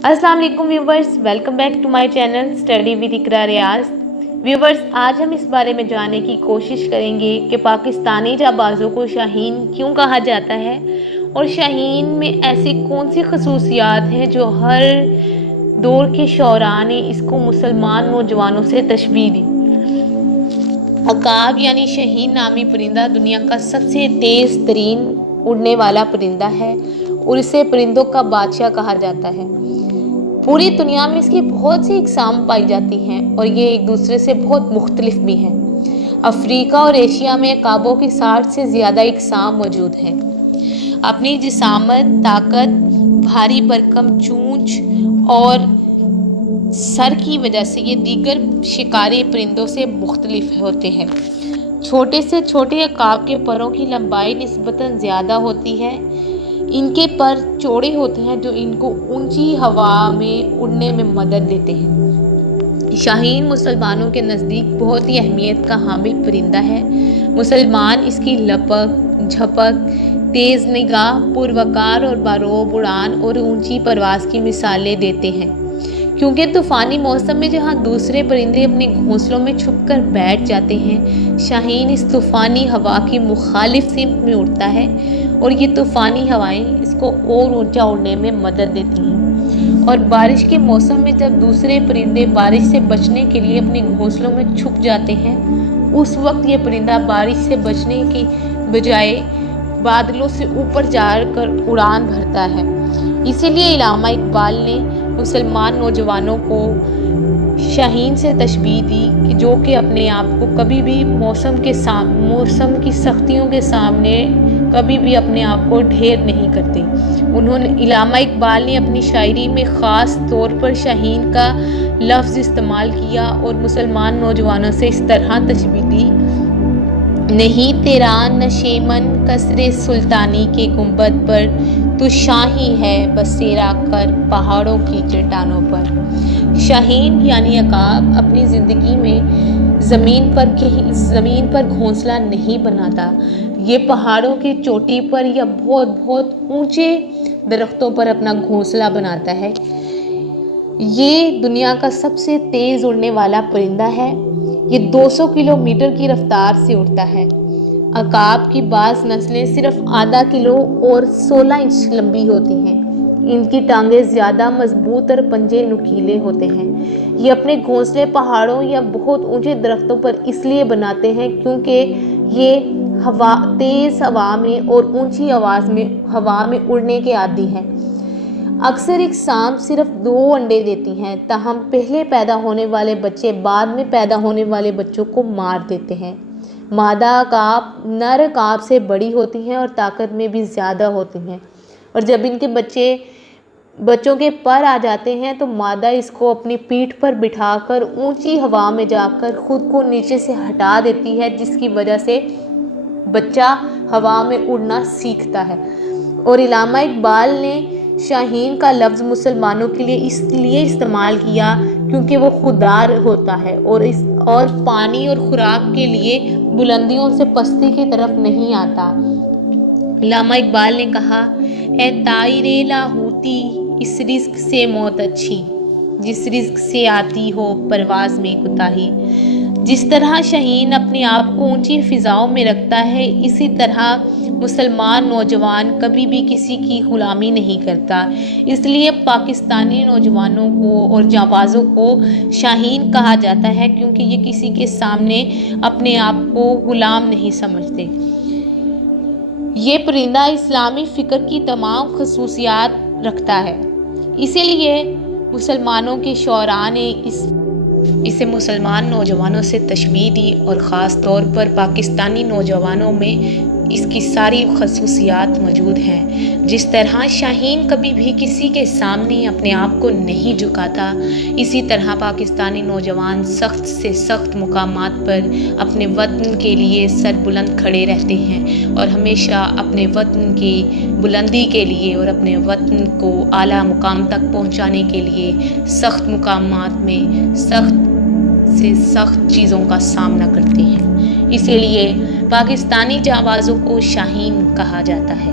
अस्सलाम वालेकुम viewers, welcome back to my channel study with Iqra Riaz. Viewers, आज हम इस बारे में जानने की कोशिश करेंगे कि पाकिस्तानी जाबाजों को शाहीन क्यों कहा जाता है और शाहीन में ऐसी कौन सी खसूसियात हैं जो हर दौर के शौरा ने इसको मुसलमान नौजवानों से तशबीह दी। अकाब यानी शाहीन नामी परिंदा दुनिया का सबसे तेज़ तरीन उड़ने वाला परिंदा है और इसे परिंदों का बादशाह कहा जाता है। पूरी दुनिया में इसकी बहुत सी इकसाम पाई जाती हैं और ये एक दूसरे से बहुत मुख्तलिफ भी हैं। अफ्रीका और एशिया में अकाबों की 60 से ज़्यादा इकसाम मौजूद हैं। अपनी जिसामत, ताकत, भारी भरकम चोंच और सर की वजह से ये दीगर शिकारी परिंदों से मुख्तलिफ होते हैं। छोटे से छोटे अकाब के परों की लंबाई निस्बतन ज़्यादा होती है। इनके पर चौड़े होते हैं जो इनको ऊंची हवा में उड़ने में मदद देते हैं। शाहीन मुसलमानों के नज़दीक बहुत ही अहमियत का हामिल परिंदा है। मुसलमान इसकी लपक, झपक, तेज़ निगाह, पुरवकार और बारोब उड़ान और ऊंची परवाज़ की मिसालें देते हैं। क्योंकि तूफ़ानी मौसम में जहाँ दूसरे परिंदे अपने घोंसलों में छुपकर बैठ जाते हैं, शाहीन इस तूफ़ानी हवा की मुखालिफ सिमत में उड़ता है और ये तूफ़ानी हवाएं इसको और ऊंचा उड़ने में मदद देती हैं। और बारिश के मौसम में जब दूसरे परिंदे बारिश से बचने के लिए अपने घोंसलों में छुप जाते हैं, उस वक्त ये परिंदा बारिश से बचने की बजाय बादलों से ऊपर जाकर उड़ान भरता है। इसीलिए इल्लामा इकबाल ने मुसलमान नौजवानों को शाहीन से तशबीह दी कि जो कि अपने आप को कभी भी मौसम की सख्तियों के सामने कभी भी अपने आप को ढेर नहीं करते। इल्लामा इकबाल ने अपनी शायरी में ख़ास तौर पर शाहीन का लफ्ज़ इस्तेमाल किया और मुसलमान नौजवानों से इस तरह तशबीह दी, नहीं तेरा नशेमन कसरे सुल्तानी के गुंबद पर, तू शाही है बसेरा कर पहाड़ों की चट्टानों पर। शाहीन यानी अकाब अपनी ज़िंदगी में ज़मीन पर घोंसला नहीं बनाता। ये पहाड़ों की चोटी पर या बहुत बहुत ऊंचे दरख्तों पर अपना घोंसला बनाता है। ये दुनिया का सबसे तेज़ उड़ने वाला परिंदा है। ये 200 किलोमीटर की रफ्तार से उड़ता है। अकाब की बाज़ नस्लें सिर्फ आधा किलो और 16 इंच लंबी होती हैं। इनकी टांगें ज़्यादा मजबूत और पंजे नुकीले होते हैं। ये अपने घोंसले पहाड़ों या बहुत ऊंचे दरख्तों पर इसलिए बनाते हैं क्योंकि ये तेज़ हवा में और ऊंची हवा में उड़ने के आदी हैं। अक्सर एक सांप सिर्फ 2 अंडे देती हैं, ताहम पहले पैदा होने वाले बच्चे बाद में पैदा होने वाले बच्चों को मार देते हैं। मादा अकाब नर अकाब से बड़ी होती हैं और ताकत में भी ज़्यादा होती हैं और जब इनके बच्चों के पर आ जाते हैं तो मादा इसको अपनी पीठ पर बिठाकर ऊंची हवा में जाकर खुद को नीचे से हटा देती है, जिसकी वजह से बच्चा हवा में उड़ना सीखता है। और इल्लामा इकबाल ने शाहीन का लफ्ज़ मुसलमानों के लिए इसलिए इस्तेमाल किया क्योंकि वो खुददार होता है और पानी और खुराक के लिए बुलंदियों से पस्ती की तरफ नहीं आता। इल्लामा इकबाल ने कहा, ए ताइरे लाहूती इस रिस्क से मौत अच्छी, जिस रिस्क से आती हो परवाज में कुताही। जिस तरह शाहीन अपने आप को ऊंची फिजाओं में रखता है, इसी तरह मुसलमान नौजवान कभी भी किसी की गुलामी नहीं करता। इसलिए पाकिस्तानी नौजवानों को और जाबाजों को शाहीन कहा जाता है क्योंकि ये किसी के सामने अपने आप को गुलाम नहीं समझते। ये परिंदा इस्लामी फ़िक्र की तमाम खसूसियात रखता है। इसीलिए मुसलमानों के शौरा ने इसे मुसलमान नौजवानों से तशबीह दी और ख़ास तौर पर पाकिस्तानी नौजवानों में इसकी सारी खसूसियात मौजूद हैं। जिस तरह शाहीन कभी भी किसी के सामने अपने आप को नहीं झुकाता, इसी तरह पाकिस्तानी नौजवान सख्त से सख्त मुकामात पर अपने वतन के लिए सर बुलंद खड़े रहते हैं और हमेशा अपने वतन की बुलंदी के लिए और अपने वतन को आला मुकाम तक पहुंचाने के लिए सख्त मुकामात में सख्त से सख्त चीज़ों का सामना करते हैं। इसीलिए पाकिस्तानी जाबाजों को शाहीन कहा जाता है।